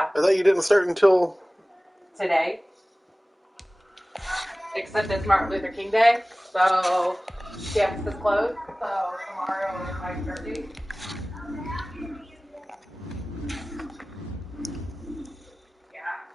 Yeah. I thought you didn't start until Today. Except it's Martin Luther King Day, so campus is closed. So tomorrow is my start date. Yeah.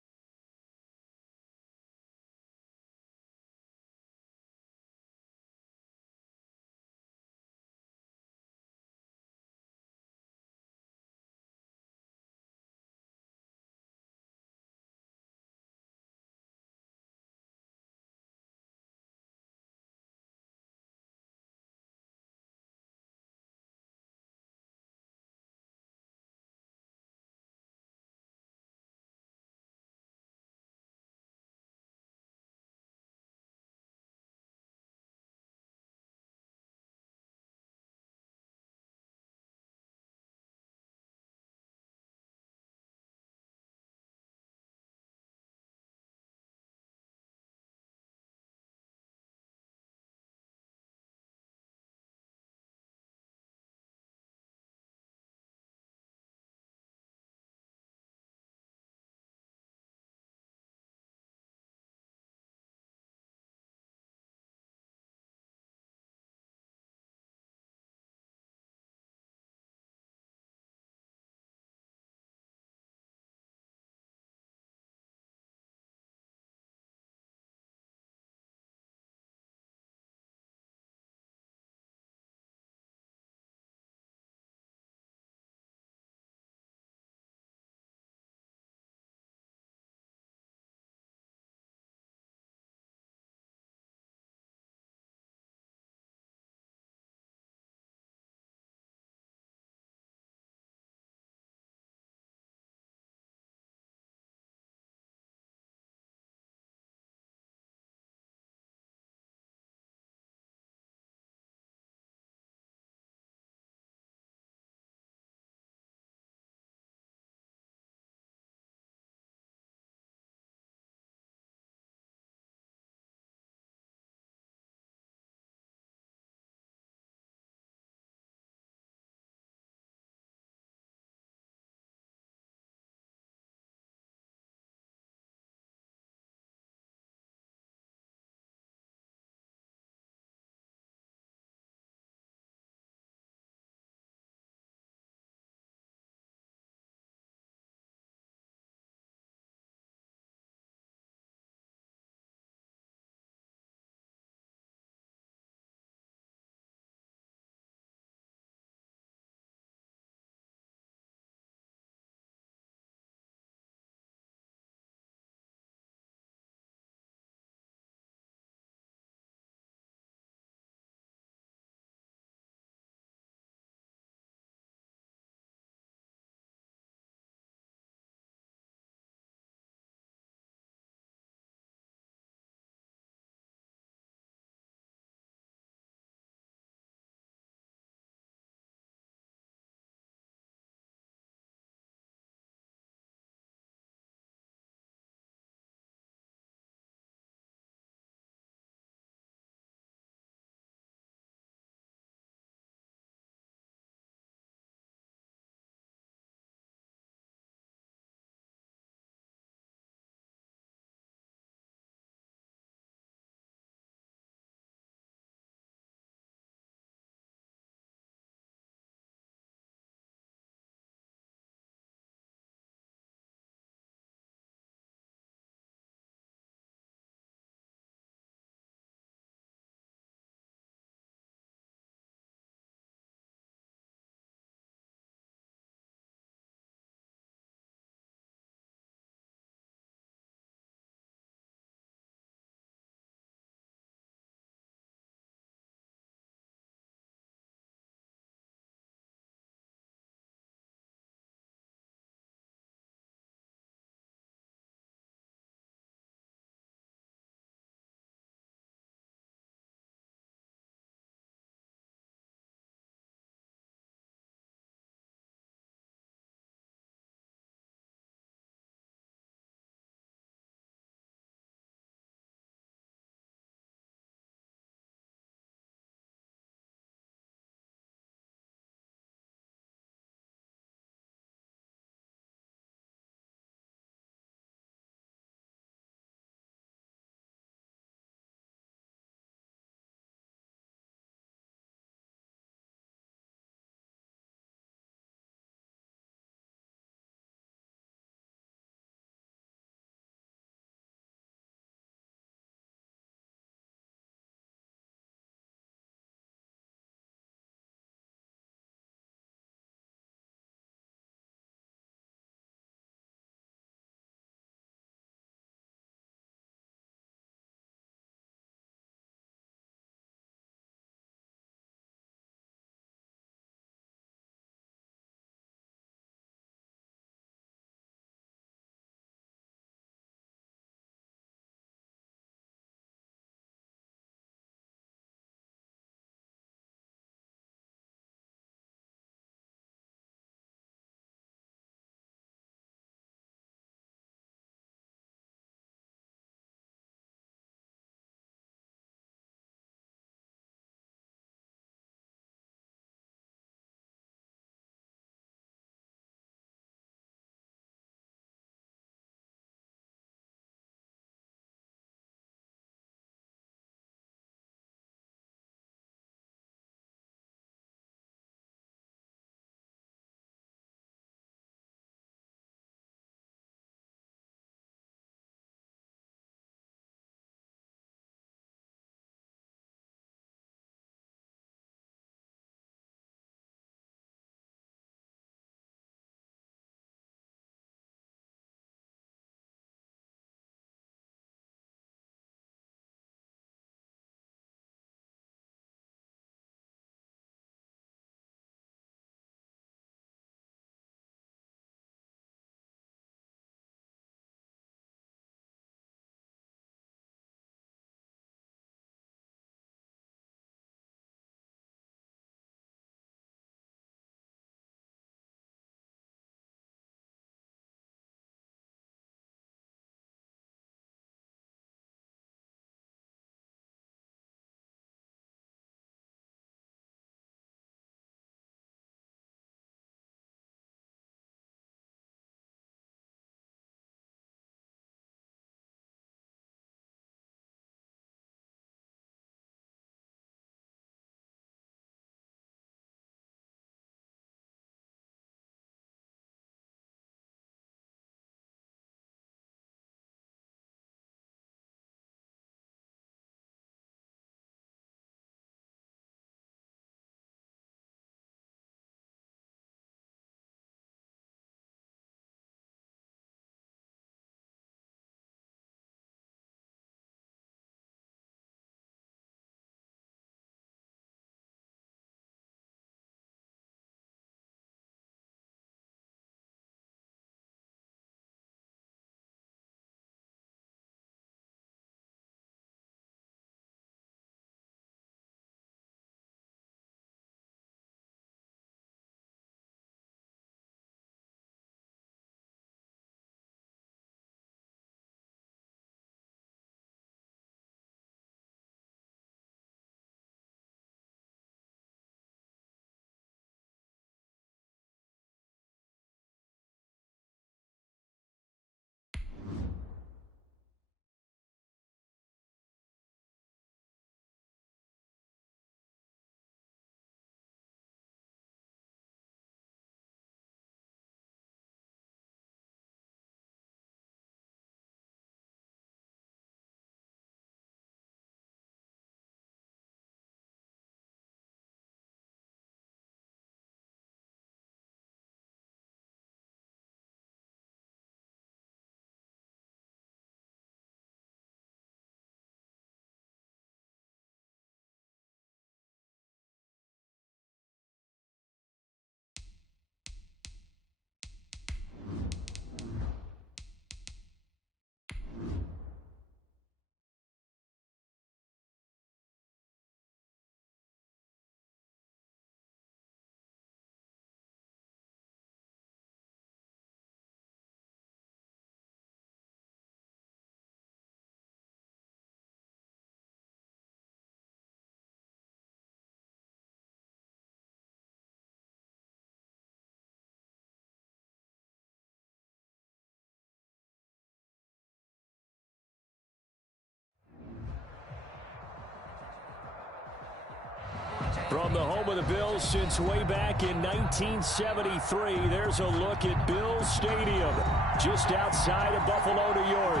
From the home of the Bills since way back in 1973, there's a look at Bills Stadium, just outside of Buffalo, New York.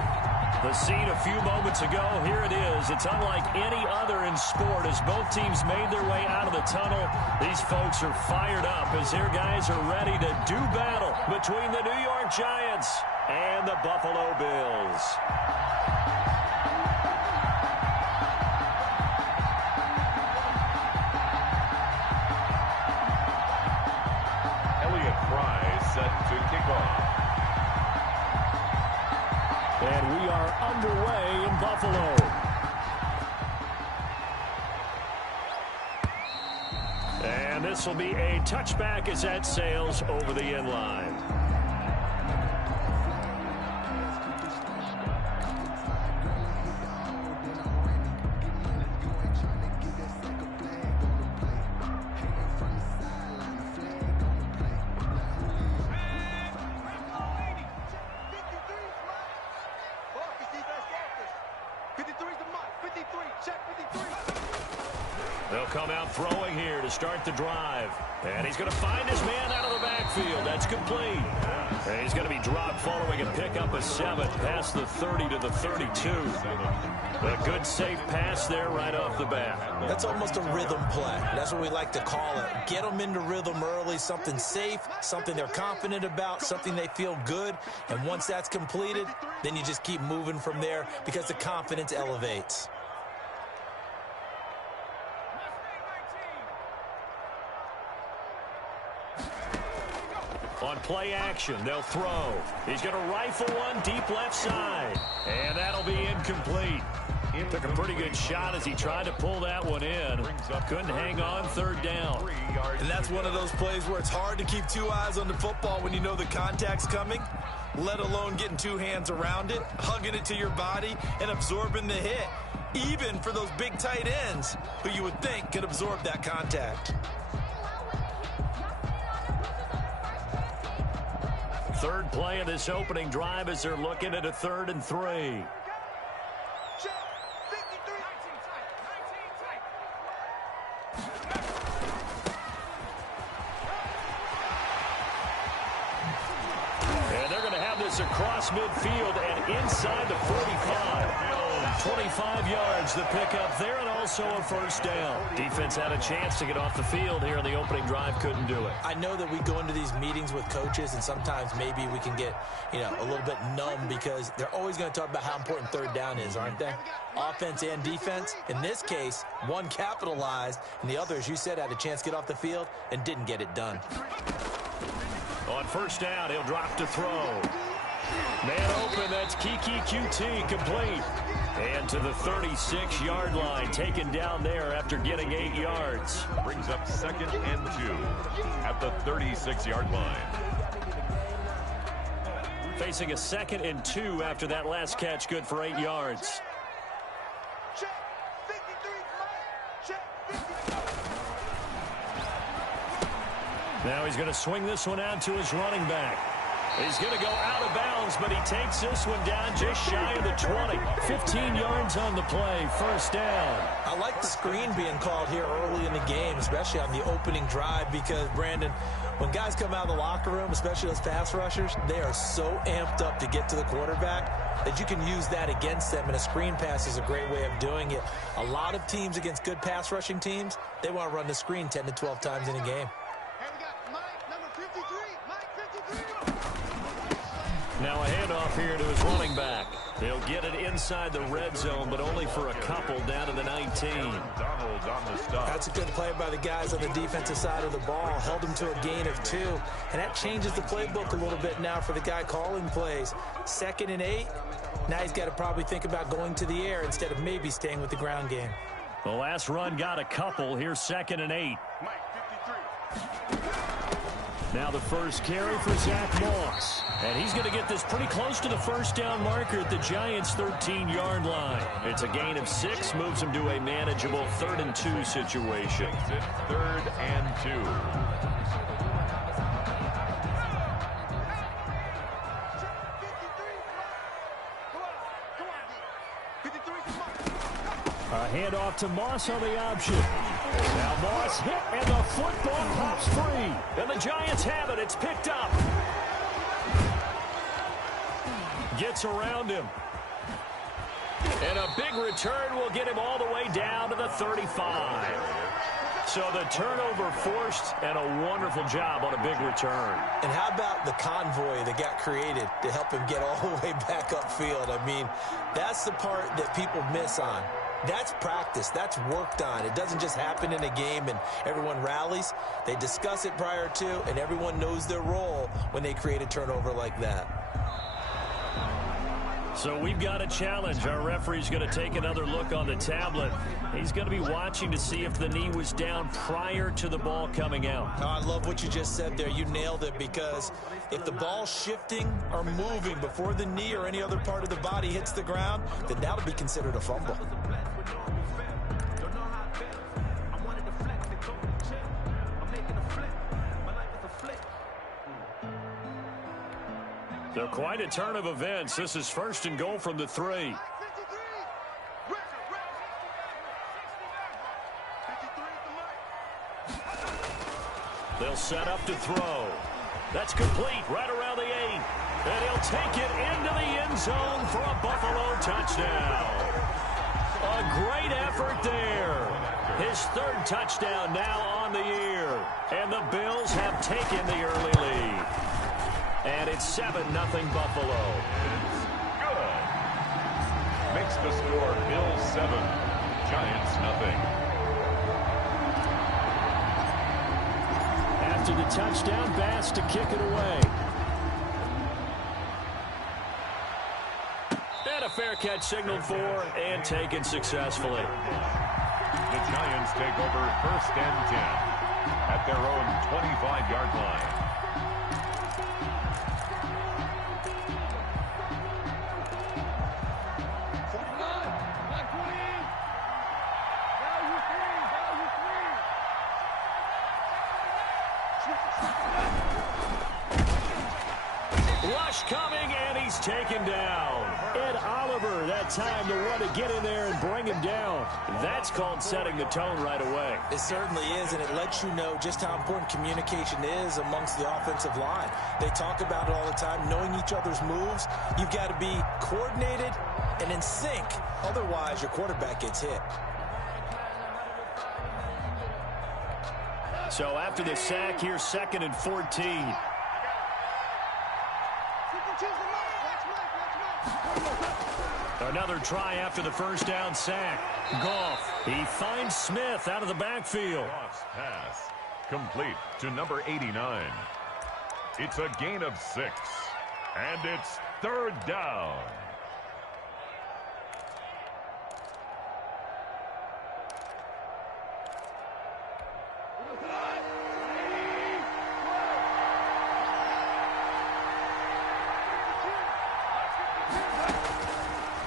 The scene a few moments ago, here it is. It's unlike any other in sport as both teams made their way out of the tunnel. These folks are fired up as their guys are ready to do battle between the New York Giants and the Buffalo Bills. Set to kick off. And we are underway in Buffalo. And this will be a touchback as that sails over the end line. They'll come out throwing here to start the drive. And he's going to find his man out of the backfield. That's complete. And he's going to be dropped following a pickup of 7 past the 30 to the 32. A good safe pass there right off the bat. That's almost a rhythm play. That's what we like to call it. Get them into rhythm early, something safe, something they're confident about, something they feel good. And once that's completed, then you just keep moving from there because the confidence elevates. On play action, they'll throw. He's going to rifle one deep left side. And that'll be incomplete. He took a pretty good shot as he tried to pull that one in. Couldn't hang on third down. And that's one of those plays where it's hard to keep two eyes on the football when you know the contact's coming, let alone getting two hands around it, hugging it to your body, and absorbing the hit. Even for those big tight ends who you would think could absorb that contact. Third play of this opening drive as they're looking at a 3rd and 3. And they're going to have this across midfield and inside the 45. 25 yards the pickup there and also a first down. Defense had a chance to get off the field here in the opening drive, couldn't do it. I know that we go into these meetings with coaches and sometimes maybe we can get, a little bit numb because they're always going to talk about how important third down is, aren't they? Offense and defense. In this case, one capitalized and the other, as you said, had a chance to get off the field and didn't get it done. On first down, he'll drop to throw. Man open, that's Kiki QT complete. And to the 36-yard line, taken down there after getting 8 yards. Brings up 2nd and 2 at the 36-yard line. Facing a 2nd and 2 after that last catch, good for 8 yards. Now he's going to swing this one out to his running back. He's going to go out of bounds, but he takes this one down just shy of the 20. 15 yards on the play, first down. I like the screen being called here early in the game, especially on the opening drive, because, Brandon, when guys come out of the locker room, especially those pass rushers, they are so amped up to get to the quarterback that you can use that against them, and a screen pass is a great way of doing it. A lot of teams against good pass rushing teams, they want to run the screen 10 to 12 times in a game. Now a handoff here to his running back. They'll get it inside the red zone, but only for a couple down to the 19. That's a good play by the guys on the defensive side of the ball. Held him to a gain of 2. And that changes the playbook a little bit now for the guy calling plays. 2nd and 8. Now he's got to probably think about going to the air instead of maybe staying with the ground game. The last run got a couple. Here's 2nd and 8. Now the first carry for Zach Moss. And he's going to get this pretty close to the first down marker at the Giants' 13-yard line. It's a gain of 6, moves him to a manageable 3rd and 2 situation. 3rd and 2. A handoff to Moss on the option. Now Moss hit, and the football pops free. And the Giants have it. It's picked up. Gets around him. And a big return will get him all the way down to the 35. So the turnover forced, and a wonderful job on a big return. And how about the convoy that got created to help him get all the way back upfield? I mean, that's the part that people miss on. That's practice. That's worked on. It doesn't just happen in a game and everyone rallies. They discuss it prior to, and everyone knows their role when they create a turnover like that. So we've got a challenge. Our referee's going to take another look on the tablet. He's going to be watching to see if the knee was down prior to the ball coming out. Oh, I love what you just said there. You nailed it, because if the ball's shifting or moving before the knee or any other part of the body hits the ground, then that'll be considered a fumble. So quite a turn of events. This is first and goal from the 3. They'll set up to throw. That's complete right around the 8. And he'll take it into the end zone for a Buffalo touchdown. A great effort there. His 3rd touchdown now on the year. And the Bills have taken the early lead. And it's 7-0 Buffalo. It's good. Makes the score Bills 7, Giants nothing. After the touchdown, Bass to kick it away. And a fair catch signaled for and taken successfully. The Giants take over 1st and 10 at their own 25-yard line. Rush coming, and he's taken down. Ed Oliver, that time the one to get in there and bring him down. That's called setting the tone right away. It certainly is, and it lets you know just how important communication is amongst the offensive line. They talk about it all the time, knowing each other's moves. You've got to be coordinated and in sync. Otherwise, your quarterback gets hit. So after the sack, here's 2nd and 14. Another try after the first down sack. Goff, he finds Smith out of the backfield. Goff's pass complete to number 89. It's a gain of 6, and it's 3rd down.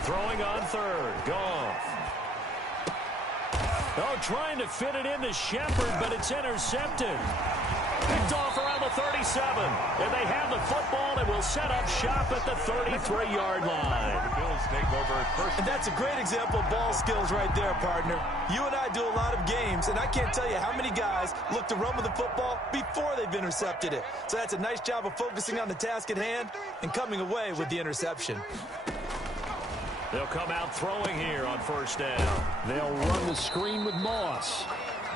Throwing on 3rd, Goff. Oh, trying to fit it into Shepard, but it's intercepted. Picked off around the 37. And they have the football and will set up shop at the 33-yard line. The Bills take over 1st. And that's a great example of ball skills right there, partner. You and I do a lot of games, and I can't tell you how many guys look to run with the football before they've intercepted it. So that's a nice job of focusing on the task at hand and coming away with the interception. They'll come out throwing here on 1st down. They'll run the screen with Moss.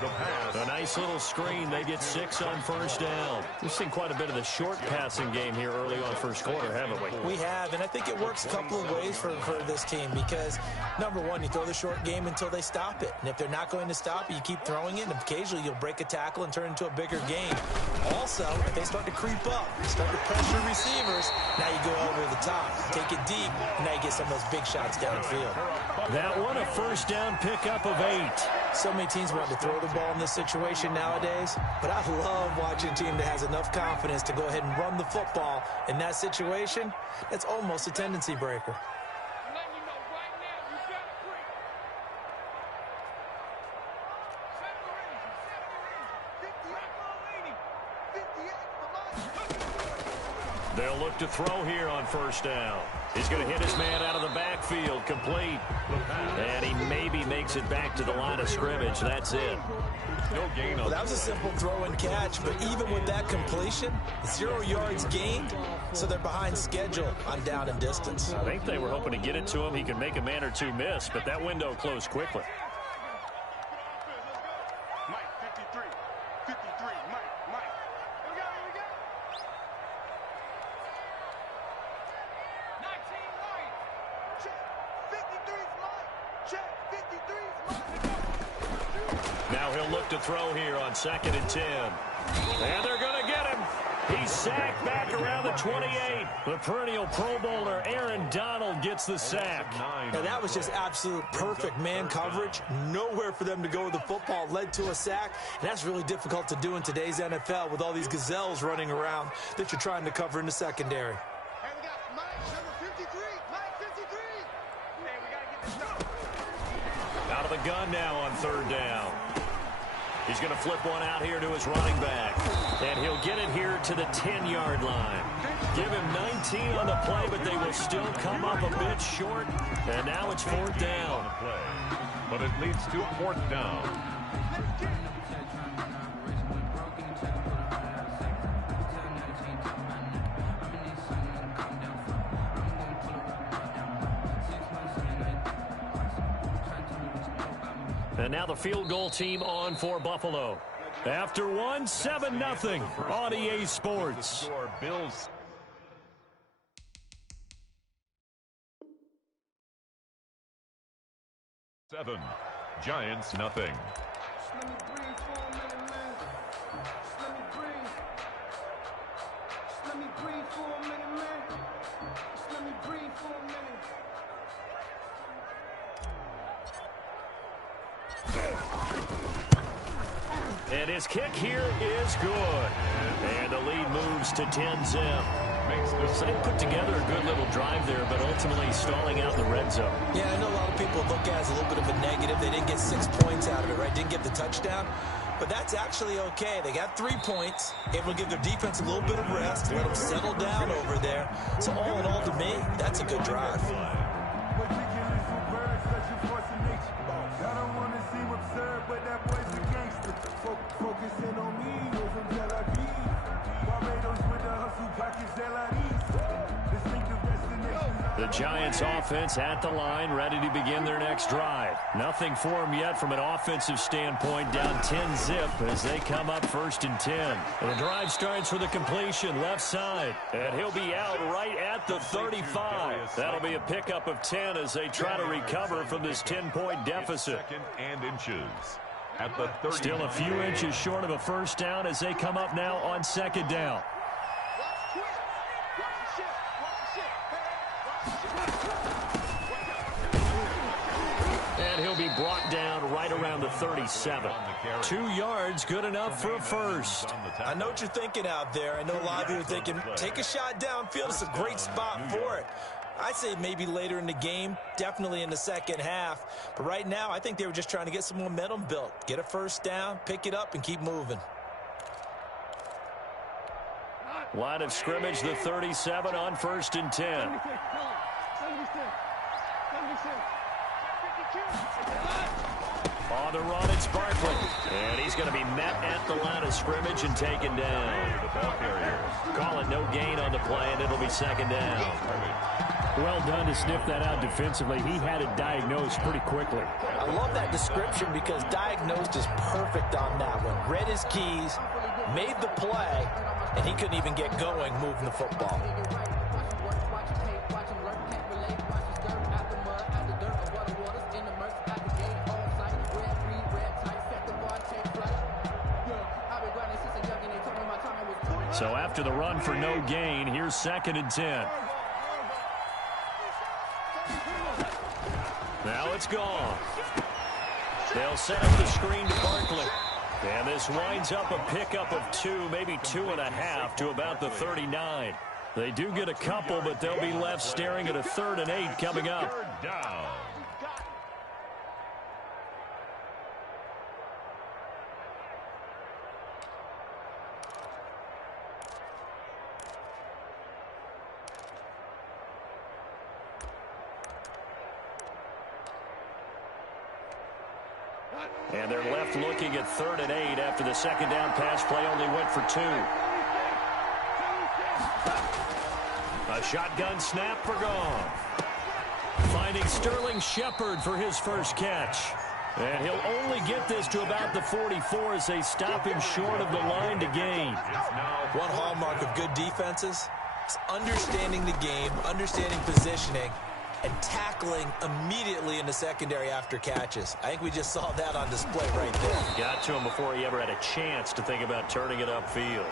The pass. A nice little screen. They get 6 on 1st down. We've seen quite a bit of the short passing game here early on 1st quarter, haven't we? We have, and I think it works a couple of ways for this team because, number one, you throw the short game until they stop it. And if they're not going to stop it, you keep throwing it, and occasionally you'll break a tackle and turn it into a bigger game. Also, if they start to creep up, start to pressure receivers, now you go over the top. Take it deep, and now you get some of those big shots downfield. That one, a 1st down pickup of 8. So many teams want to throw the ball in this situation nowadays, but I love watching a team that has enough confidence to go ahead and run the football. In that situation, that's almost a tendency breaker. They'll They'll look to throw here on first down. He's going to hit his man out of the backfield, complete. And he maybe makes it back to the line of scrimmage. That's it. No gain. Well, that was a simple throw and catch, but even with that completion, 0 yards gained, so they're behind schedule on down and distance. I think they were hoping to get it to him. He could make a man or two miss, but that window closed quickly. Now he'll look to throw here on 2nd and 10. And they're going to get him. He's sacked back around the 28. The perennial Pro Bowler Aaron Donald gets the sack. Now that was just absolute perfect man coverage. Nowhere for them to go with the football. Led to a sack. And that's really difficult to do in today's NFL with all these gazelles running around that you're trying to cover in the secondary. Out of the gun now on 3rd down. He's going to flip one out here to his running back. And he'll get it here to the 10-yard line. Give him 19 on the play, but they will still come up a bit short. And now it's 4th down. But it leads to 4th down. And now the field goal team on for Buffalo. After one, 7-0 on EA Sports. Bills. Seven. Giants nothing. And his kick here is good. And the lead moves to 10-zip. So they put together a good little drive there, but ultimately stalling out in the red zone. Yeah, I know a lot of people look at it as a little bit of a negative. They didn't get 6 points out of it, right? Didn't get the touchdown. But that's actually okay. They got 3 points. Able to give their defense a little bit of rest, let them settle down over there. So all in all, to me, that's a good drive. The Giants offense at the line, ready to begin their next drive. Nothing for them yet from an offensive standpoint, down 10-zip as they come up 1st and 10. And the drive starts with a completion left side. And he'll be out right at the 35. That'll be a pickup of 10 as they try to recover from this 10-point deficit. 2nd and inches. At the 30. Still a few inches short of a 1st down as they come up now on 2nd down. And he'll be brought down right around the 37. 2 yards, good enough for a first. I know what you're thinking out there. I know a lot of you are thinking, take a shot downfield. It's a great spot for it. I'd say maybe later in the game, definitely in the second half. But right now, I think they were just trying to get some momentum built. Get a 1st down, pick it up, and keep moving. Line of scrimmage, the 37 on 1st and 10. On the run, it's Barkley. And he's going to be met at the line of scrimmage and taken down. Call it no gain on the play, and it'll be 2nd down. Well done to sniff that out defensively. He had it diagnosed pretty quickly. I love that description because diagnosed is perfect on that one. Read his keys, made the play, and he couldn't even get going moving the football. So after the run for no gain, here's 2nd and 10. Now it's gone. They'll set up the screen to Barkley. And this winds up a pickup of 2, maybe 2.5 to about the 39. They do get a couple, but they'll be left staring at a 3rd and 8 coming up. 3rd down. And they're left looking at 3rd and 8 after the second down pass play only went for 2. A shotgun snap for Goff. Finding Sterling Shepard for his first catch. And he'll only get this to about the 44 as they stop him short of the line to gain. One hallmark of good defenses is understanding the game, understanding positioning, and tackling immediately in the secondary after catches. I think we just saw that on display right there. Got to him before he ever had a chance to think about turning it upfield.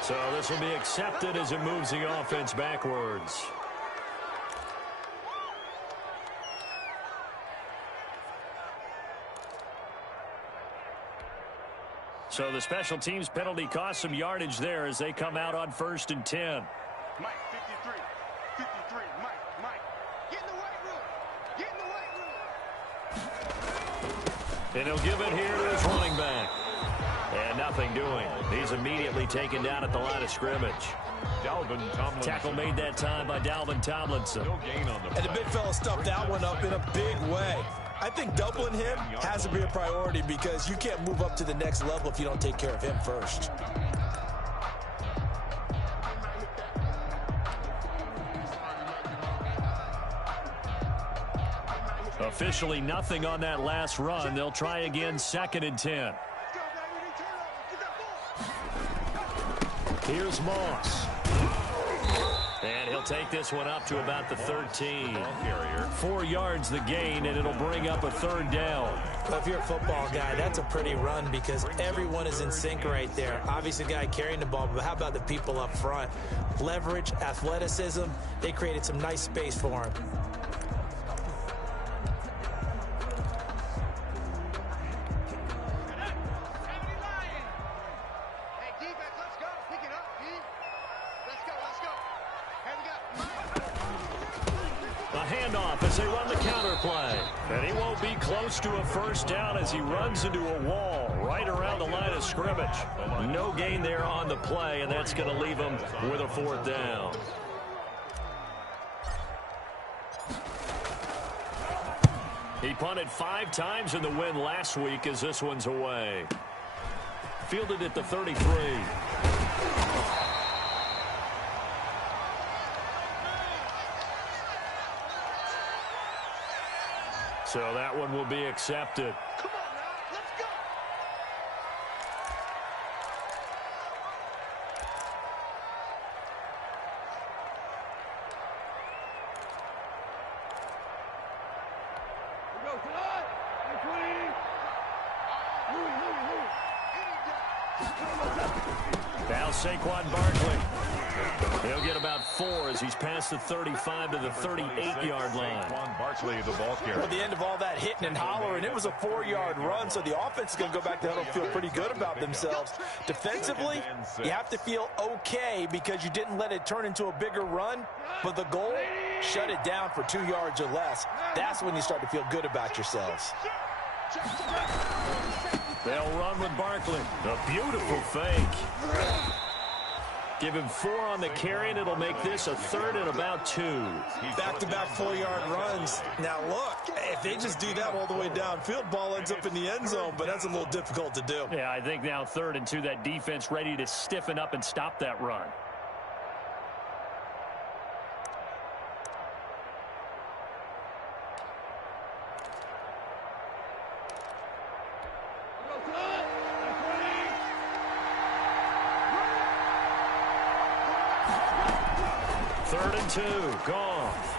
So this will be accepted as it moves the offense backwards. So the special teams penalty cost some yardage there as they come out on 1st and 10. Mike, 53, Mike, get in the weight room, And he'll give it here to his running back. And nothing doing. He's immediately taken down at the line of scrimmage. Dalvin Tomlinson. Tackle made that time by Dalvin Tomlinson. No gain on the play. And the big fella stuffed that one up in a big way. I think doubling him has to be a priority because you can't move up to the next level if you don't take care of him first. Officially nothing on that last run. They'll try again 2nd and 10. Here's Moss. And he'll take this one up to about the 13. 4 yards the gain, and it'll bring up a 3rd down. Well, if you're a football guy, that's a pretty run because everyone is in sync right there. Obviously, the guy carrying the ball, but how about the people up front? Leverage, athleticism, they created some nice space for him. As they run the counter play. And he won't be close to a 1st down as he runs into a wall right around the line of scrimmage. No gain there on the play, and that's going to leave him with a 4th down. He punted 5 times in the win last week as this one's away. Fielded at the 33. So that one will be accepted. Come on now, let's go. We go tonight. Now Saquon Barkley. He'll get about 4 as he's past the 35 to the 38-yard line. Saquon Barkley, the ball carrier. At the end of all that hitting and hollering, it was a 4-yard run, so the offense is going to go back to huddle and feel pretty good about themselves. Defensively, you have to feel okay because you didn't let it turn into a bigger run, but the goal, shut it down for 2 yards or less. That's when you start to feel good about yourselves. They'll run with Barkley. A beautiful fake. Give him 4 on the carry, and it'll make this a 3rd and about 2. Back-to-back 4-yard runs. Now, look, if they just do that all the way downfield, ball ends up in the end zone, but that's a little difficult to do. Yeah, I think now 3rd and 2, that defense ready to stiffen up and stop that run. Goff.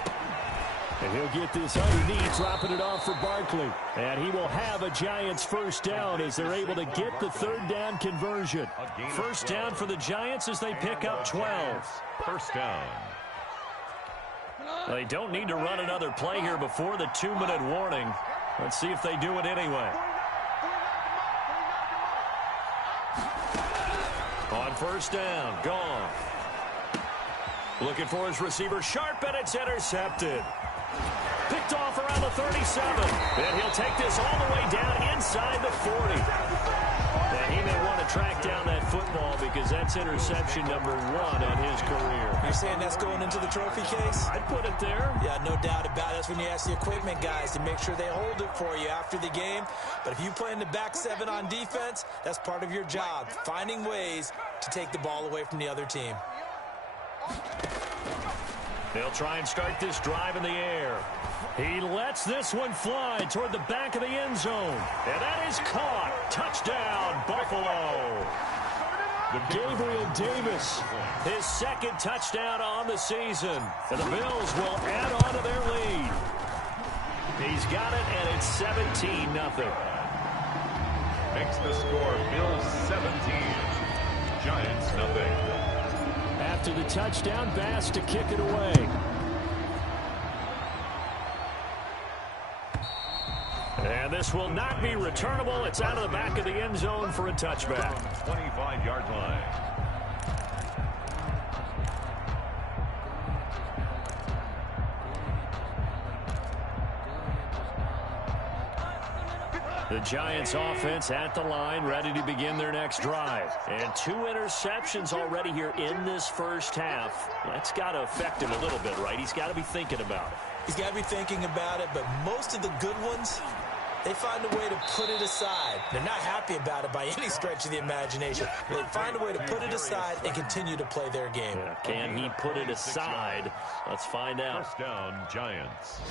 And he'll get this underneath, dropping it off for Barkley. And he will have a Giants 1st down as they're able to get the 3rd down conversion. 1st down for the Giants as they pick up 12. 1st down. They don't need to run another play here before the 2-minute warning. Let's see if they do it anyway. On 1st down, Goff. Looking for his receiver, Sharp, and it's intercepted. Picked off around the 37. And he'll take this all the way down inside the 40. And he may want to track down that football because that's interception number 1 on his career. You're saying that's going into the trophy case? I'd put it there. Yeah, no doubt about it. That's when you ask the equipment guys to make sure they hold it for you after the game. But if you play in the back 7 on defense, that's part of your job, finding ways to take the ball away from the other team. They'll try and start this drive in the air. He lets this one fly toward the back of the end zone. And that is caught. Touchdown, Buffalo. Gabriel Davis, his 2nd touchdown on the season. And the Bills will add on to their lead. He's got it, and it's 17-0. Makes the score Bills 17, Giants 0. After the touchdown, Bass to kick it away. And this will not be returnable. It's out of the back of the end zone for a touchback. 25-yard line. The Giants offense at the line, ready to begin their next drive. And 2 interceptions already here in this first half. That's got to affect him a little bit, right? He's got to be thinking about it. He's got to be thinking about it, but most of the good ones, they find a way to put it aside. They're not happy about it by any stretch of the imagination. They find a way to put it aside and continue to play their game. Yeah, can he put it aside? Let's find out. First down, Giants.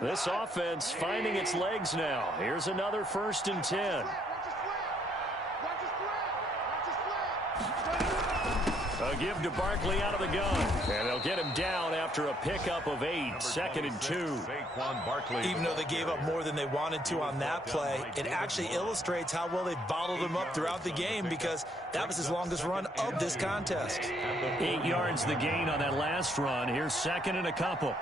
This offense finding its legs now. Here's another 1st and 10. A give to Barkley out of the gun. And they'll get him down after a pickup of 8. 2nd and 2. Even though they gave up more than they wanted to on that play, it actually illustrates how well they bottled them up throughout the game because that was his longest run of this contest. 8 yards the gain on that last run. Here's 2nd and a couple.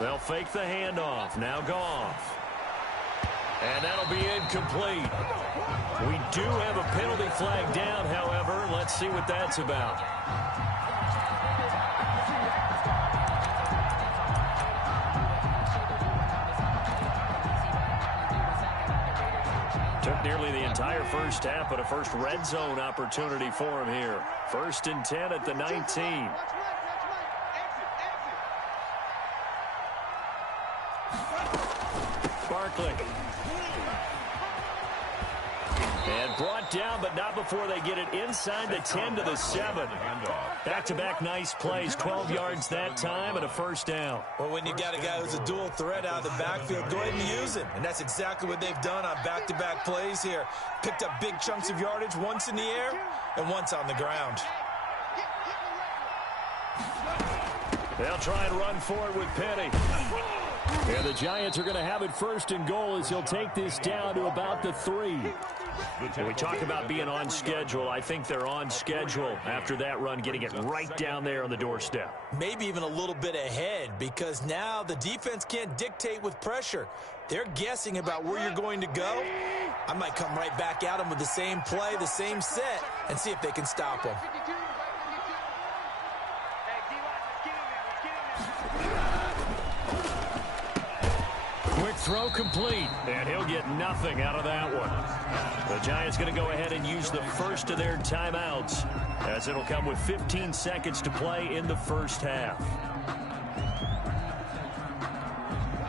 They'll fake the handoff. Now Goff. And that'll be incomplete. We do have a penalty flag down, however. Let's see what that's about. Took nearly the entire first half, but a first red zone opportunity for him here. 1st and 10 at the 19. Barkley. And brought down, but not before they get it inside the 10 to the 7. Back-to-back nice plays, 12 yards that time and a 1st down. Well, when you got a guy who's a dual threat out of the backfield, go ahead and use him. And that's exactly what they've done on back-to-back plays here. Picked up big chunks of yardage, once in the air and once on the ground. They'll try and run forward with Penny. And the Giants are going to have it 1st and goal as he'll take this down to about the 3. When we talk about being on schedule, I think they're on schedule after that run, getting it right down there on the doorstep. Maybe even a little bit ahead because now the defense can't dictate with pressure. They're guessing about where you're going to go. I might come right back at them with the same play, the same set, and see if they can stop them. Quick throw complete, and he'll get nothing out of that one. The Giants going to go ahead and use the first of their timeouts as it'll come with 15 seconds to play in the first half.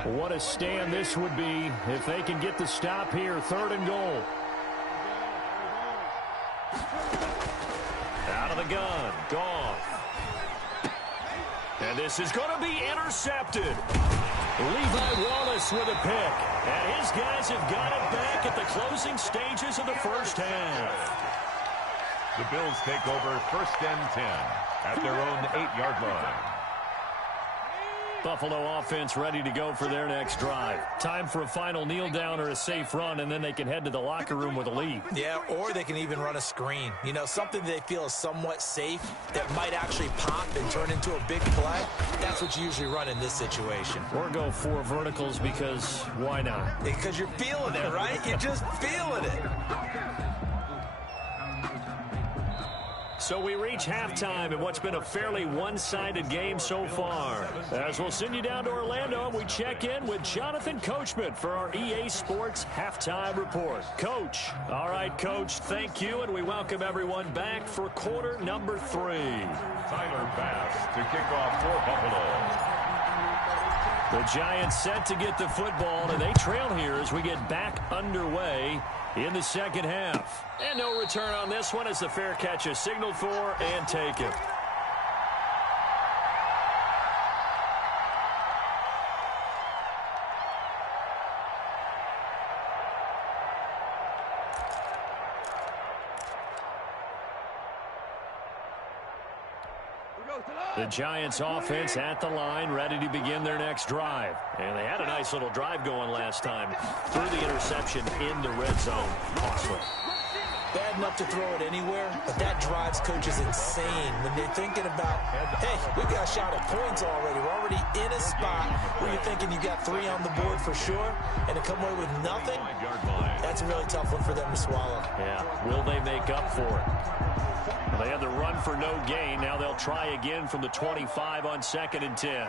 What a stand this would be if they can get the stop here. 3rd and goal. Out of the gun, Goff. And this is going to be intercepted. Levi Wallace with a pick. And his guys have got it back at the closing stages of the first half. The Bills take over 1st and 10 at their own 8-yard line. Buffalo offense ready to go for their next drive. Time for a final kneel down or a safe run, and then they can head to the locker room with a lead. Yeah, or they can even run a screen. You know, something they feel is somewhat safe that might actually pop and turn into a big play. That's what you usually run in this situation. Or go 4 verticals because why not? Because you're feeling it, right? You're just feeling it. So we reach halftime in what's been a fairly one-sided game so far. As we'll send you down to Orlando, we check in with Jonathan Coachman for our EA Sports Halftime Report. Coach. All right, Coach, thank you, and we welcome everyone back for quarter number 3. Tyler Bass to kick off for Buffalo. The Giants set to get the football, and they trail here as we get back underway in the second half. And no return on this one as the fair catch is signaled for and taken. The Giants offense at the line, ready to begin their next drive. And they had a nice little drive going last time. Through the interception in the red zone. Costly. Bad enough to throw it anywhere, but that drives coaches insane when they're thinking about, hey, we got a shot at points already. We're already in a spot where you're thinking you got 3 on the board for sure, and to come away with nothing, that's a really tough one for them to swallow. Yeah, will they make up for it? They had the run for no gain. Now they'll try again from the 25 on 2nd and 10.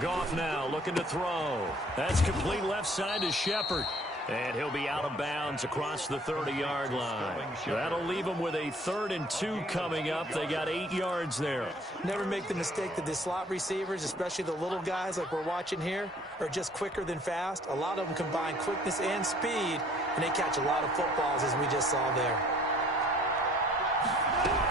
Goff now looking to throw. That's complete left side to Shepard. And he'll be out of bounds across the 30-yard line. That'll leave him with a 3rd and 2 coming up. They got 8 yards there. Never make the mistake that the slot receivers, especially the little guys like we're watching here, are just quicker than fast. A lot of them combine quickness and speed, and they catch a lot of footballs, as we just saw there.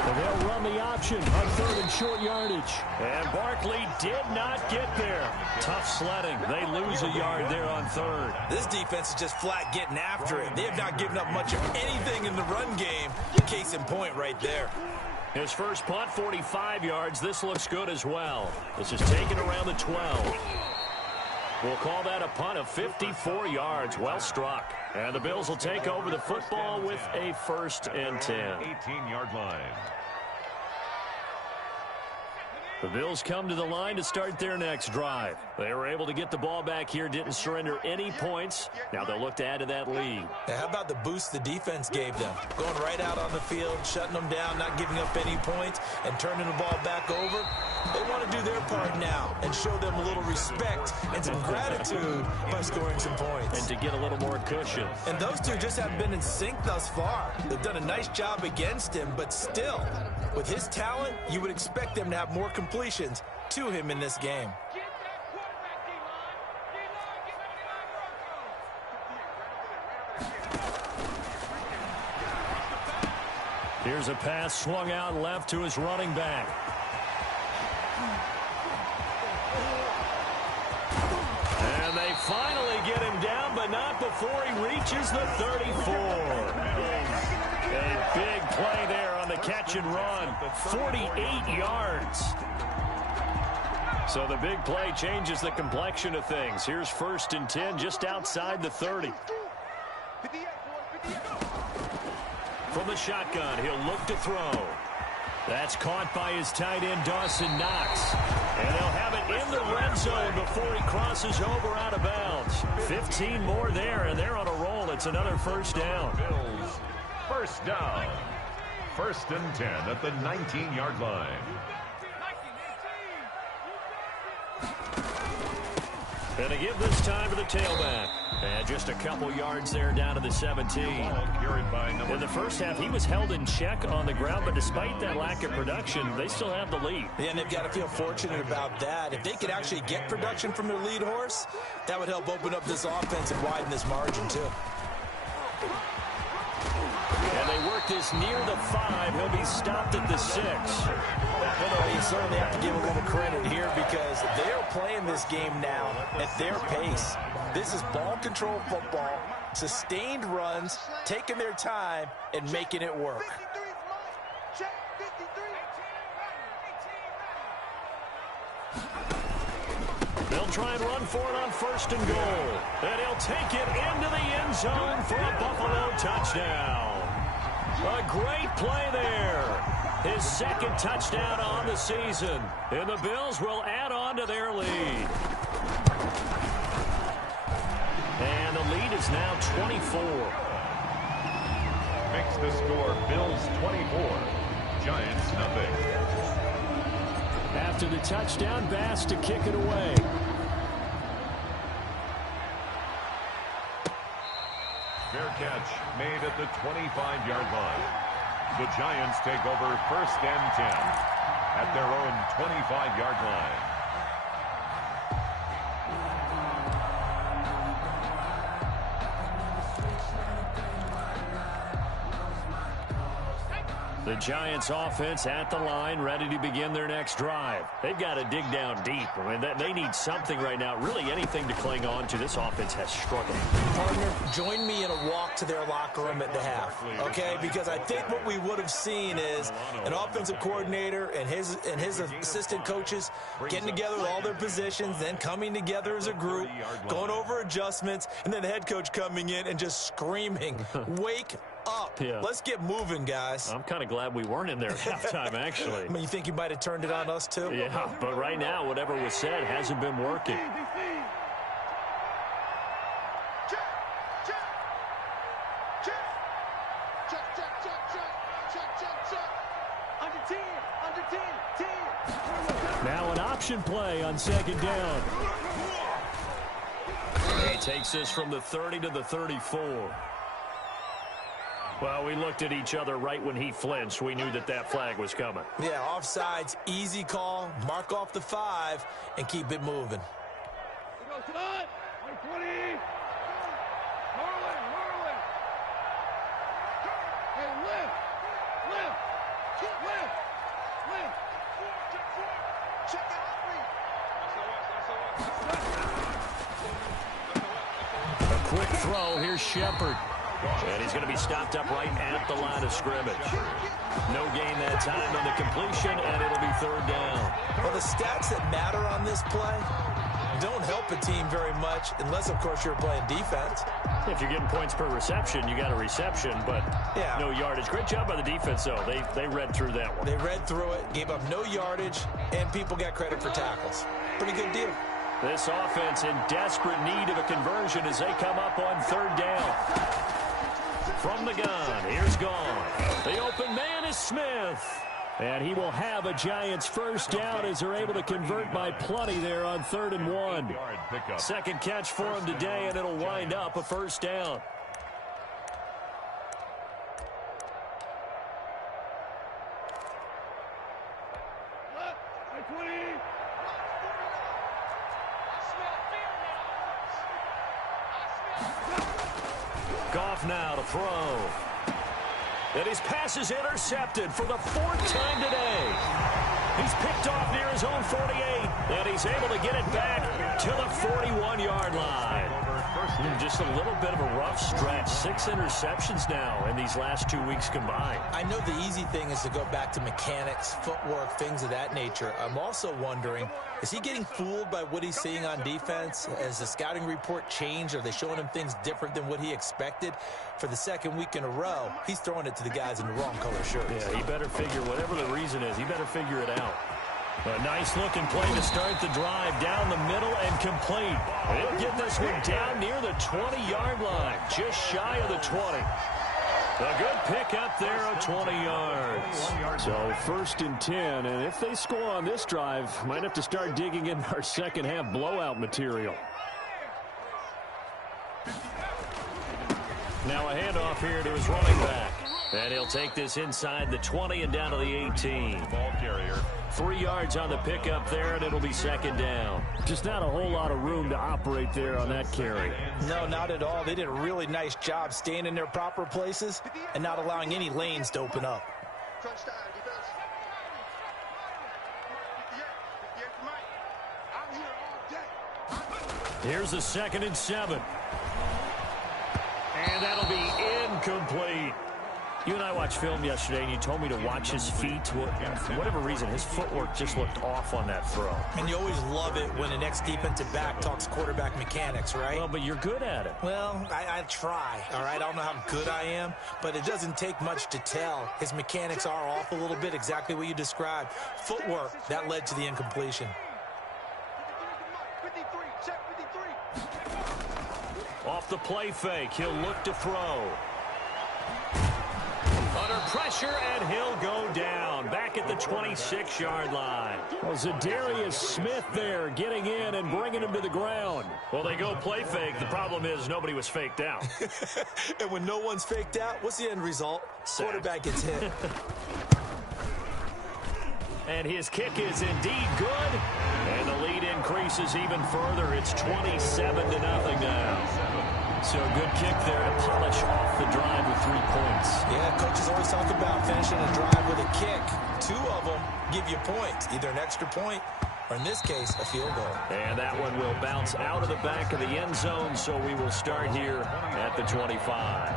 And they'll run the option on 3rd and short yardage. And Barkley did not get there. Tough sledding. They lose a yard there on 3rd. This defense is just flat getting after it. They have not given up much of anything in the run game. Case in point right there. His first punt, 45 yards. This looks good as well. This is taken around the 12. We'll call that a punt of 54 yards. Well struck. And the Bills will take over the football with a 1st and 10. 18-yard line. The Bills come to the line to start their next drive. They were able to get the ball back here, didn't surrender any points. Now they'll look to add to that lead. Now, how about the boost the defense gave them? Going right out on the field, shutting them down, not giving up any points, and turning the ball back over. They want to do their part now and show them a little respect and some gratitude by scoring some points. And to get a little more cushion. And those two just haven't been in sync thus far. They've done a nice job against him, but still, with his talent, you would expect them to have more completions to him in this game. Here's a pass swung out left to his running back. And they finally get him down, but not before he reaches the 34. A big play there on the catch and run. 48 yards. So the big play changes the complexion of things. Here's 1st and 10 just outside the 30. From the shotgun, he'll look to throw. That's caught by his tight end, Dawson Knox. And they'll have it in the red zone before he crosses over out of bounds. 15 more there, and they're on a roll. It's another 1st down. Bills, 1st down. 1st and 10 at the 19-yard line. And to give this time to the tailback. And just a couple yards there down to the 17. In the first half, he was held in check on the ground, but despite that lack of production, they still have the lead. Yeah, and they've got to feel fortunate about that. If they could actually get production from their lead horse, that would help open up this offense and widen this margin, too. And they work this near the 5. He'll be stopped at the 6. Well, you certainly have to give a little credit here because they're playing this game now at their pace. This is ball control football. Sustained runs, taking their time, and making it work. 53 is mine. Check 53. They'll try and run for it on 1st and goal. And he'll take it into the end zone for a Buffalo touchdown. A great play there. His 2nd touchdown on the season. And the Bills will add on to their lead. And the lead is now 24. Makes the score Bills 24, Giants nothing. After the touchdown, Bass to kick it away. Fair catch made at the 25-yard line. The Giants take over 1st and 10 at their own 25-yard line. The Giants offense at the line, ready to begin their next drive. They've got to dig down deep. I mean, they need something right now, really anything to cling on to. This offense has struggled. Partner, join me in a walk to their locker room at the half, okay? Because I think what we would have seen is an offensive coordinator and his assistant coaches getting together with all their positions, then coming together as a group, going over adjustments, and then the head coach coming in and just screaming, wake up. Yeah. Let's get moving, guys. I'm kind of glad we weren't in there at halftime, actually. I mean, you think you might have turned it on us, too? Yeah, but right now, whatever was said hasn't been working. Now an option play on 2nd down. He takes this from the 30 to the 34. Well, we looked at each other right when he flinched. We knew that flag was coming. Yeah, offsides, easy call, mark off the 5, and keep it moving. A quick throw. Here's Shepard. And he's going to be stopped up right at the line of scrimmage. No gain that time on the completion, and it'll be 3rd down. Well, the stats that matter on this play don't help a team very much unless, of course, you're playing defense. If you're getting points per reception, you got a reception, but no yardage. Great job by the defense, though. They read through that one. They read through it, gave up no yardage, and people got credit for tackles. Pretty good deal. This offense in desperate need of a conversion as they come up on 3rd down. From the gun, here's Gone. The open man is Smith. And he will have a Giants 1st down as they're able to convert by plenty there on 3rd and 1. 2nd catch for him today, and it'll wind up a 1st down. Goff now to throw. And his pass is intercepted for the 4th time today. He's picked off near his own 48, and he's able to get it back to the 41-yard line. Just a little bit of a rough stretch. 6 interceptions now in these last 2 weeks combined. I know the easy thing is to go back to mechanics, footwork, things of that nature. I'm also wondering, is he getting fooled by what he's seeing on defense? Has the scouting report changed? Are they showing him things different than what he expected? For the 2nd week in a row, he's throwing it to the guys in the wrong color shirts. Yeah, he better figure, whatever the reason is, he better figure it out. A nice-looking play to start the drive down the middle and complete. They'll get this one down near the 20-yard line, just shy of the 20. A good pick up there of 20 yards. So 1st and 10, and if they score on this drive, might have to start digging in our second-half blowout material. Now a handoff here to his running back. And he'll take this inside the 20 and down to the 18. Ball carrier. 3 yards on the pickup there, and it'll be 2nd down. Just not a whole lot of room to operate there on that carry. No, not at all. They did a really nice job staying in their proper places and not allowing any lanes to open up. Crunch time, defense. 58 for Mike. I'm here all day. Here's the 2nd and 7. And that'll be incomplete. You and I watched film yesterday, and you told me to watch his feet. For whatever reason, his footwork just looked off on that throw. And you always love it when the next defensive back talks quarterback mechanics, right? Well, but you're good at it. Well, I try, all right? I don't know how good I am, but it doesn't take much to tell. His mechanics are off a little bit, exactly what you described. Footwork, that led to the incompletion. 53, check 53. Off the play fake, he'll look to throw. Under pressure, and he'll go down. Back at the 26-yard line. Well, Zadarius Smith there getting in and bringing him to the ground. Well, they go play fake. The problem is nobody was faked out. And when no one's faked out, what's the end result? Sack. Quarterback gets hit. And his kick is indeed good. And the lead increases even further. It's 27-0 now. So a good kick there to polish off the drive with 3 points. Yeah, coaches always talk about finishing a drive with a kick. 2 of them give you points, either an extra point or, in this case, a field goal. And that one will bounce out of the back of the end zone, so we will start here at the 25.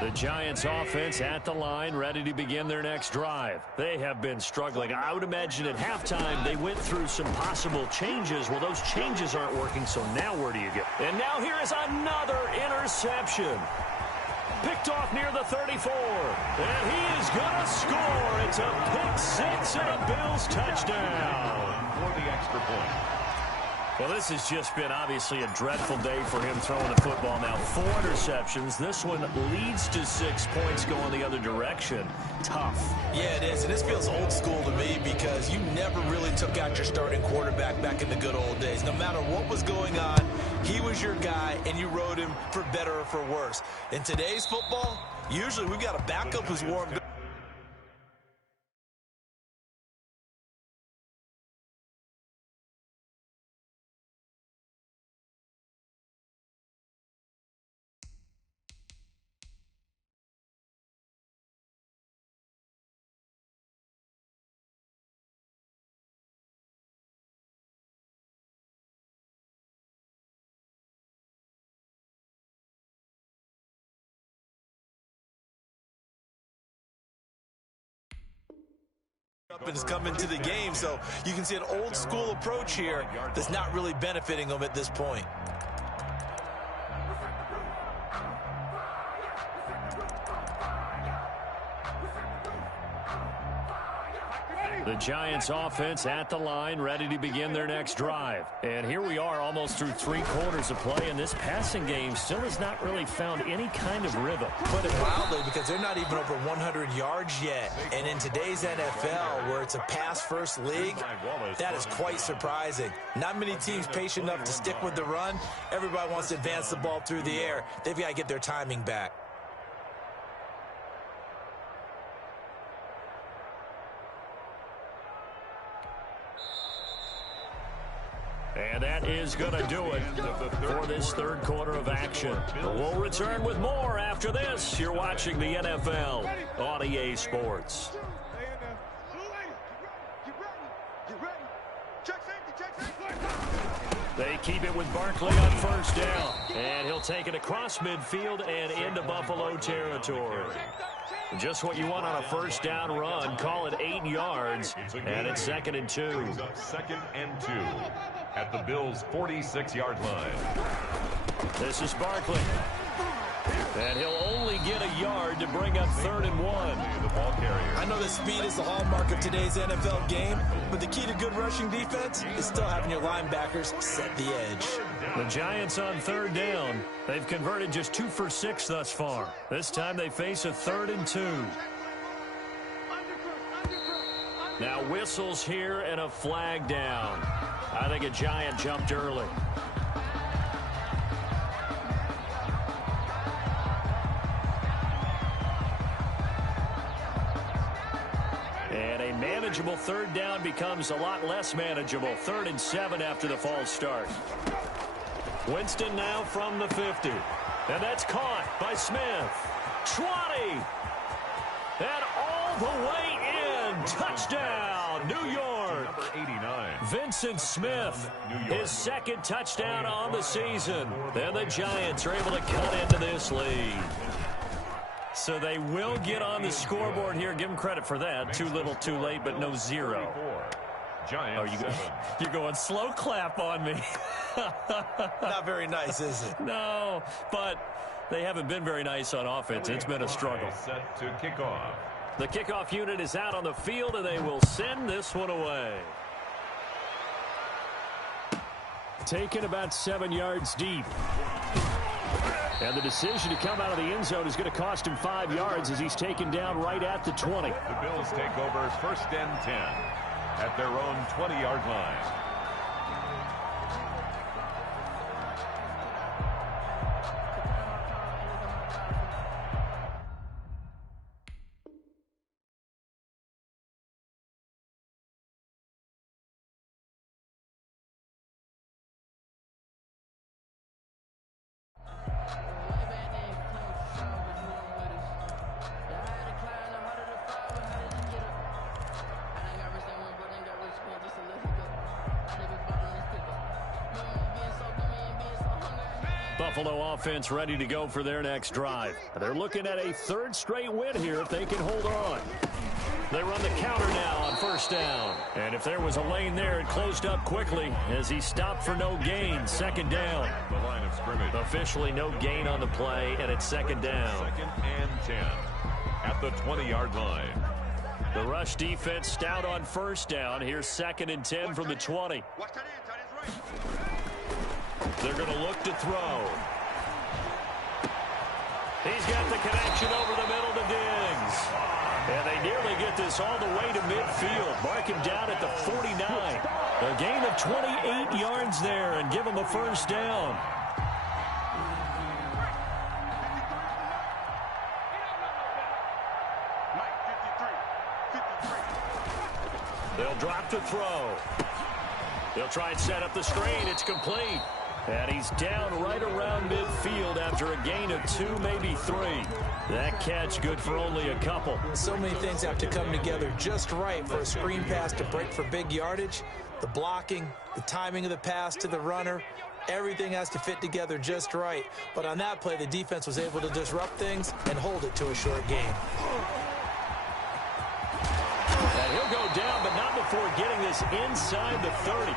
The Giants offense at the line, ready to begin their next drive. They have been struggling. I would imagine at halftime they went through some possible changes. Well, those changes aren't working, so now where do you go? And now here is another interception. Picked off near the 34. And he is going to score. It's a pick six and a Bills touchdown. For the extra point. Well, this has just been obviously a dreadful day for him throwing the football. Now 4 interceptions. This one leads to 6 points going the other direction. Tough. Yeah, it is. And this feels old school to me because you never really took out your starting quarterback back in the good old days. No matter what was going on, he was your guy, and you rode him for better or for worse. In today's football, usually we've got a backup who's warmed up. And is coming to the game, so you can see an old school approach here that's not really benefiting them at this point. The Giants offense at the line, ready to begin their next drive. And here we are almost through 3 quarters of play, and this passing game still has not really found any kind of rhythm. Put it mildly, because they're not even over 100 yards yet. And in today's NFL, where it's a pass-first league, that is quite surprising. Not many teams patient enough to stick with the run. Everybody wants to advance the ball through the air. They've got to get their timing back. And that is going to do it for this third quarter of action. We'll return with more after this. You're watching the NFL on EA Sports. They keep it with Barkley on first down. And he'll take it across midfield and into Buffalo territory. Just what you want on a first down run. Call it 8 yards. And it's 2nd and 2. 2nd and 2 at the Bills' 46-yard line. This is Barkley. And he'll only get a yard to bring up 3rd and 1. The ball carrier. I know that speed is the hallmark of today's NFL game, but the key to good rushing defense is still having your linebackers set the edge. The Giants on 3rd down. They've converted just 2 for 6 thus far. This time they face a 3rd and 2. Now whistles here and a flag down. I think a Giant jumped early. manageable. Third down becomes a lot less manageable. 3rd and 7 after the false start. Winston now from the 50. And that's caught by Smith. 20. And all the way in. Touchdown, New York. Number 89. Vincent Smith, his 2nd touchdown on the season. Then the Giants are able to cut into this lead. So they will get on the scoreboard here. Give them credit for that. Too little, too late, but no 0. Giants. You're going slow clap on me. Not very nice, is it? No, but they haven't been very nice on offense. It's been a struggle. Set to kick off. The kickoff unit is out on the field, and they will send this one away. Taken about 7 yards deep. And the decision to come out of the end zone is going to cost him 5 yards as he's taken down right at the 20. The Bills take over 1st and 10 at their own 20-yard line. Buffalo offense ready to go for their next drive. They're looking at a 3rd straight win here if they can hold on. They run the counter now on 1st down. And if there was a lane there, it closed up quickly as he stopped for no gain. 2nd down. The line of scrimmage. Officially no gain on the play, and it's 2nd down. 2nd and 10 at the 20-yard line. The rush defense stout on 1st down. Here's 2nd and 10 from the 20. Watch that in, tight ends right. They're going to look to throw. He's got the connection over the middle to Diggs. And they nearly get this all the way to midfield. Mark him down at the 49. A gain of 28 yards there and give him a 1st down. They'll drop to throw. They'll try and set up the screen. It's complete. And he's down right around midfield after a gain of 2, maybe 3. That catch good for only a couple. So many things have to come together just right for a screen pass to break for big yardage. The blocking, the timing of the pass to the runner, everything has to fit together just right. But on that play, the defense was able to disrupt things and hold it to a short gain. And he'll go down, but not before getting this inside the 30.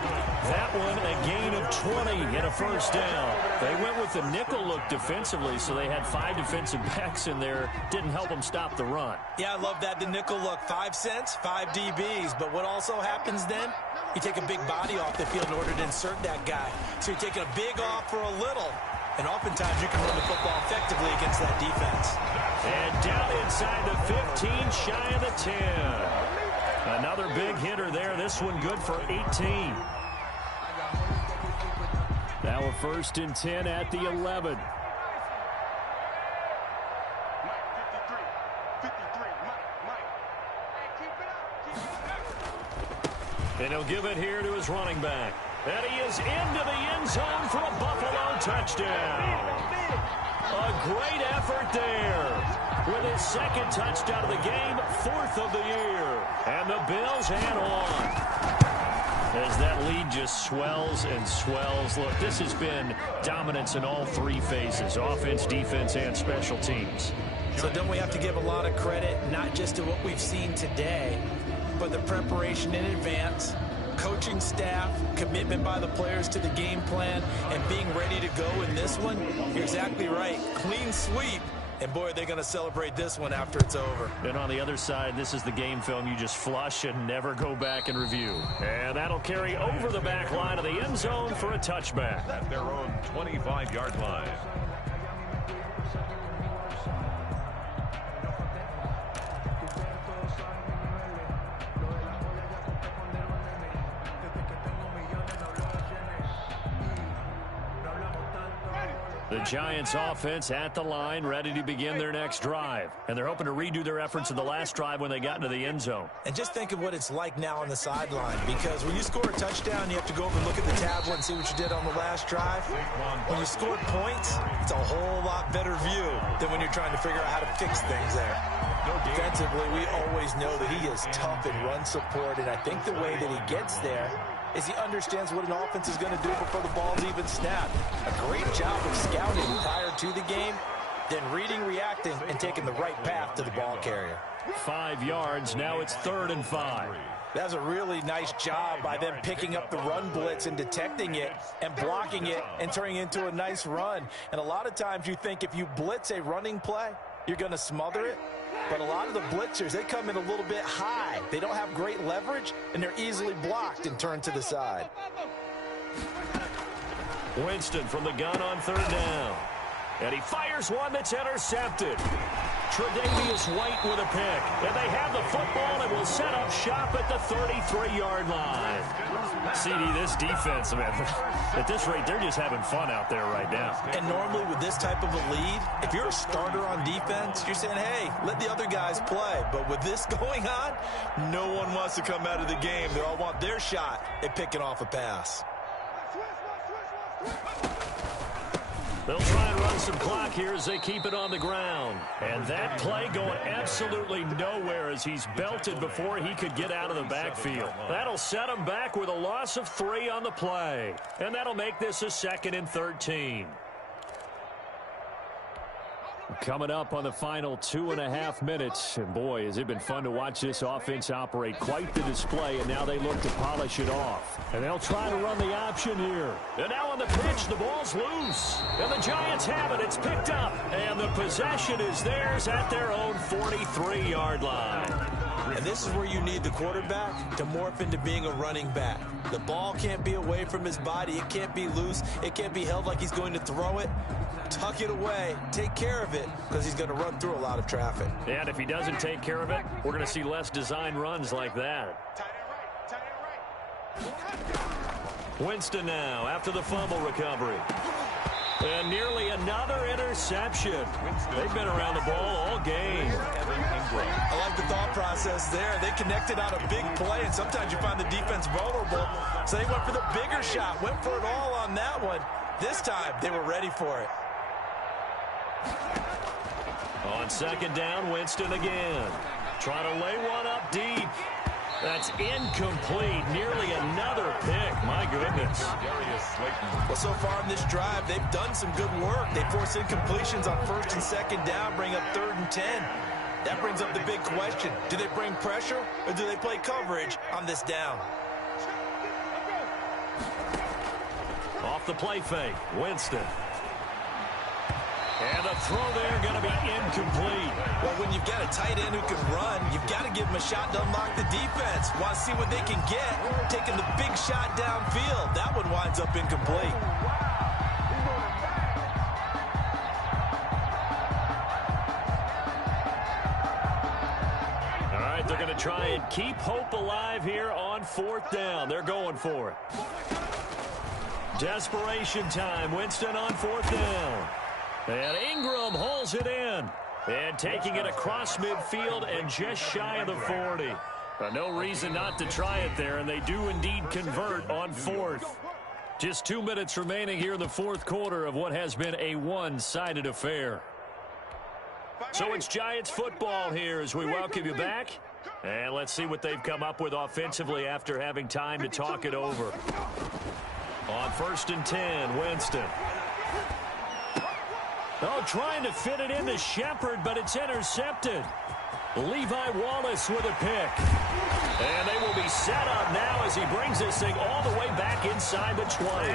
That one a gain of 20 and a 1st down. They went with the nickel look defensively, so they had 5 defensive backs in there. Didn't help them stop the run. Yeah, I love that, the nickel look. 5 cents, 5 DBs. But what also happens then? You take a big body off the field in order to insert that guy. So you're taking a big off for a little. And oftentimes you can run the football effectively against that defense. And down inside the 15, shy of the 10. Another big hitter there. This one good for 18. Now a 1st and 10 at the 11. And he'll give it here to his running back. And he is into the end zone for a Buffalo touchdown. A great effort there. With his 2nd touchdown of the game, 4th of the year. And the Bills hang on. As that lead just swells and swells. Look, this has been dominance in all 3 phases. Offense, defense, and special teams. So don't we have to give a lot of credit, not just to what we've seen today, but the preparation in advance, coaching staff, commitment by the players to the game plan, and being ready to go in this one? You're exactly right. Clean sweep. And, boy, they're going to celebrate this one after it's over. And on the other side, this is the game film you just flush and never go back and review. And that'll carry over the back line of the end zone for a touchback. At their own 25-yard line. The Giants offense at the line, ready to begin their next drive. And they're hoping to redo their efforts in the last drive when they got into the end zone. And just think of what it's like now on the sideline, because when you score a touchdown, you have to go over and look at the tablet and see what you did on the last drive. When you scored points, it's a whole lot better view than when you're trying to figure out how to fix things there. Defensively, we always know that he is tough in run support, and I think the way that he gets there is he understands what an offense is going to do before the ball's even snapped. A great job of scouting prior to the game, then reading, reacting, and taking the right path to the ball carrier. 5 yards, now it's 3rd and 5. That's a really nice job by them picking up the run blitz and detecting it and blocking it and turning it into a nice run. And a lot of times you think if you blitz a running play, you're going to smother it. But a lot of the blitzers, they come in a little bit high. They don't have great leverage, and they're easily blocked and turned to the side. Winston from the gun on 3rd down. And he fires one that's intercepted. Tre'Davious White with a pick. And they have the football and will set up shop at the 33-yard line. CD, this defense, man, at this rate, they're just having fun out there right now. And normally with this type of a lead, if you're a starter on defense, you're saying, hey, let the other guys play. But with this going on, no one wants to come out of the game. They all want their shot at picking off a pass. They'll try and run some clock here as they keep it on the ground. And that play going absolutely nowhere as he's belted before he could get out of the backfield. That'll set him back with a loss of 3 on the play. And that'll make this a 2nd and 13. Coming up on the final 2.5 minutes. And boy, has it been fun to watch this offense operate. Quite the display, and now they look to polish it off. And they'll try to run the option here. And now on the pitch, the ball's loose. And the Giants have it. It's picked up. And the possession is theirs at their own 43-yard line. And this is where you need the quarterback to morph into being a running back. The ball can't be away from his body. It can't be loose. It can't be held like he's going to throw it. Tuck it away. Take care of it because he's going to run through a lot of traffic. And if he doesn't take care of it, we're going to see less design runs like that. Winston now after the fumble recovery. And nearly another interception. They've been around the ball all game. I like the thought process there. They connected on a big play, and sometimes you find the defense vulnerable. So they went for the bigger shot, went for it all on that one. This time, they were ready for it. On 2nd down, Winston again. Trying to lay one up deep. That's incomplete. Nearly another pick. My goodness. Well, so far in this drive, they've done some good work. They force incompletions on 1st and 2nd down, bring up 3rd and 10. That brings up the big question. Do they bring pressure or do they play coverage on this down? Off the play fake, Winston. And the throw there going to be incomplete. Well, when you've got a tight end who can run, you've got to give him a shot to unlock the defense. Want to see what they can get, taking the big shot downfield. That one winds up incomplete. All right, they're going to try and keep hope alive here on 4th down. They're going for it. Desperation time. Winston on 4th down. And Ingram holds it in. And taking it across midfield and just shy of the 40. No reason not to try it there, and they do indeed convert on 4th. Just 2 minutes remaining here in the 4th quarter of what has been a one-sided affair. So it's Giants football here as we welcome you back. And let's see what they've come up with offensively after having time to talk it over. On 1st and 10, Winston. Oh, trying to fit it into Shepard, but it's intercepted. Levi Wallace with a pick. And they will be set up now as he brings this thing all the way back inside the 20.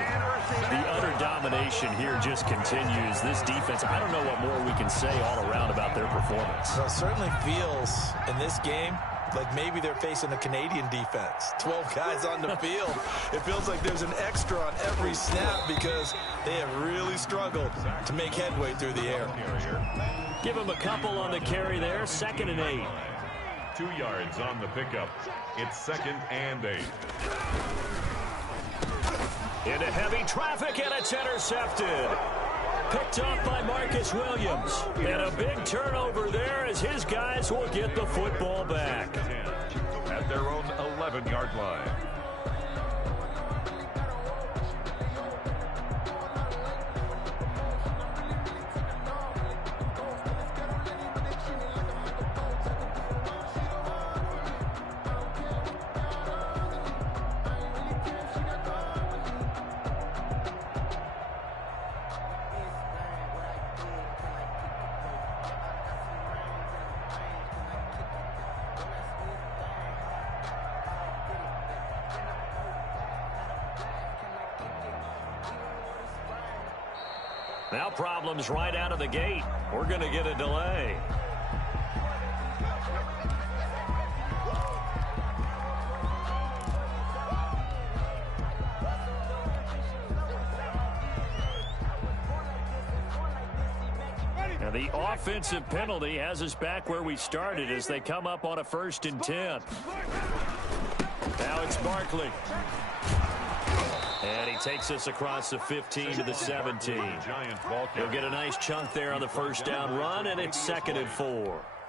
The utter domination here just continues. This defense, I don't know what more we can say all around about their performance. Well, it certainly feels in this game like maybe they're facing a Canadian defense. 12 guys on the field. It feels like there's an extra on every snap because they have really struggled to make headway through the air. Give him a couple on the carry there. 2nd and 8. 2 yards on the pickup. It's 2nd and 8. Into heavy traffic, and it's intercepted. Picked off by Marcus Williams. And a big turnover there as his guys will get the football back. At their own 11-yard line. Now problems right out of the gate. We're going to get a delay. Now the offensive penalty has us back where we started as they come up on a 1st and 10. Now it's Barkley. And he takes us across the 15 to the 17. He'll get a nice chunk there on the 1st down run, and it's 2nd and 4.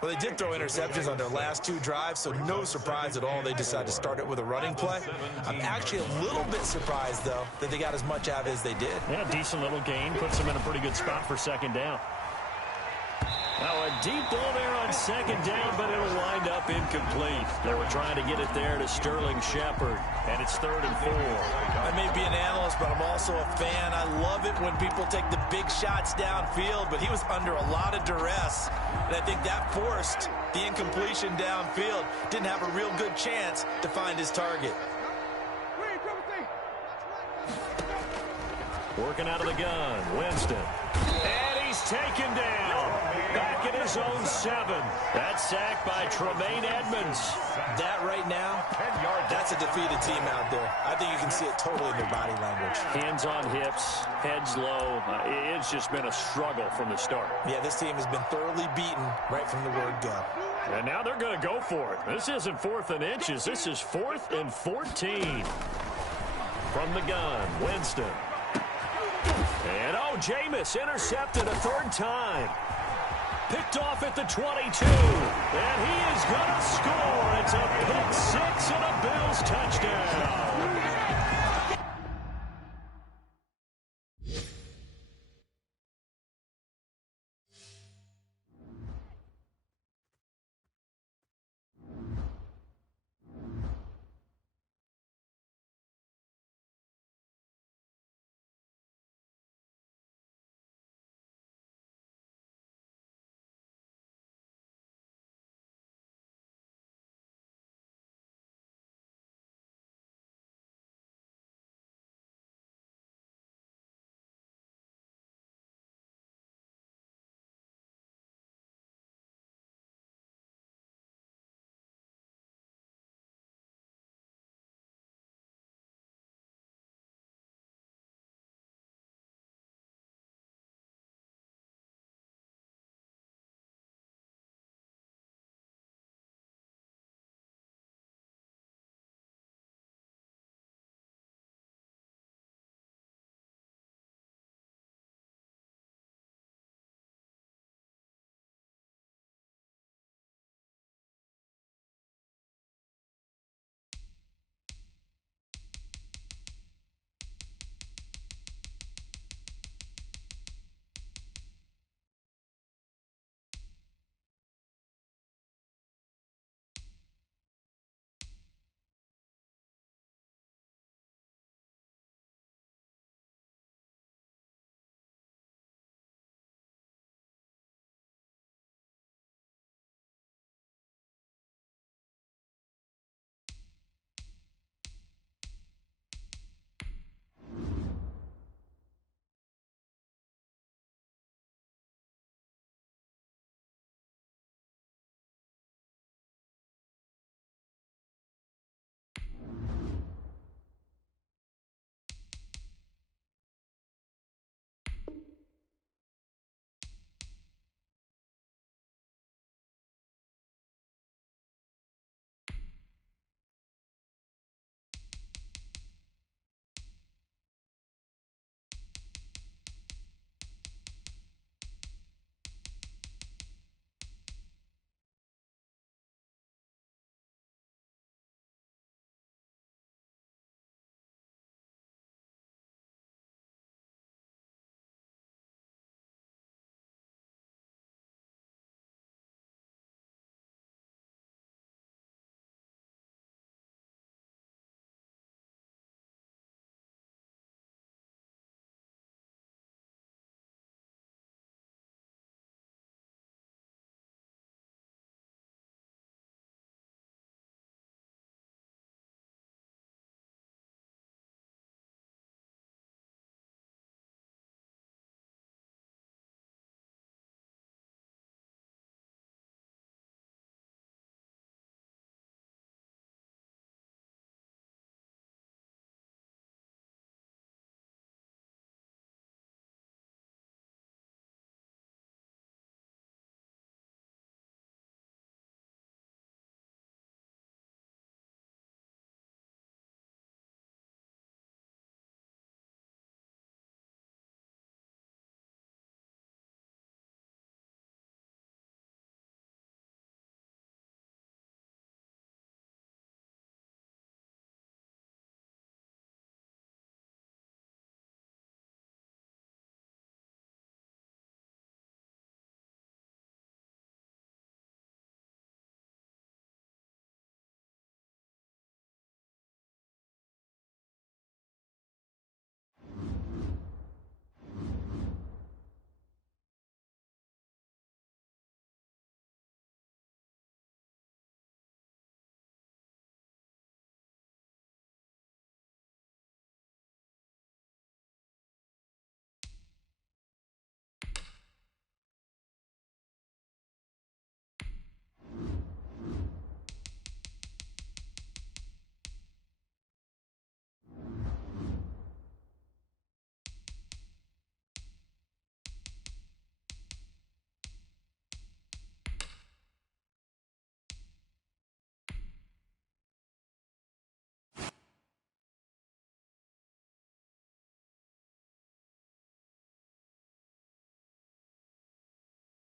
Well, they did throw interceptions on their last 2 drives, so no surprise at all they decided to start it with a running play. I'm actually a little bit surprised, though, that they got as much out as they did. Yeah, decent little gain. Puts them in a pretty good spot for 2nd down. Now a deep ball there on 2nd down, but it'll wind up incomplete. They were trying to get it there to Sterling Shepard, and it's 3rd and 4. I may be an analyst, but I'm also a fan. I love it when people take the big shots downfield, but he was under a lot of duress, and I think that forced the incompletion downfield. Didn't have a real good chance to find his target. Working out of the gun, Winston. And he's taken down. Back at his own 7. That's sacked by Tremaine Edmonds. That right now, that's a defeated team out there. I think you can see it totally in their body language. Hands on hips, heads low. It's just been a struggle from the start. Yeah, this team has been thoroughly beaten right from the word go. And now they're going to go for it. This isn't 4th and inches. This is 4th and 14. From the gun, Winston. And, Jameis intercepted a 3rd time. Picked off at the 22. And he is going to score. It's a pick 6 and a Bills touchdown.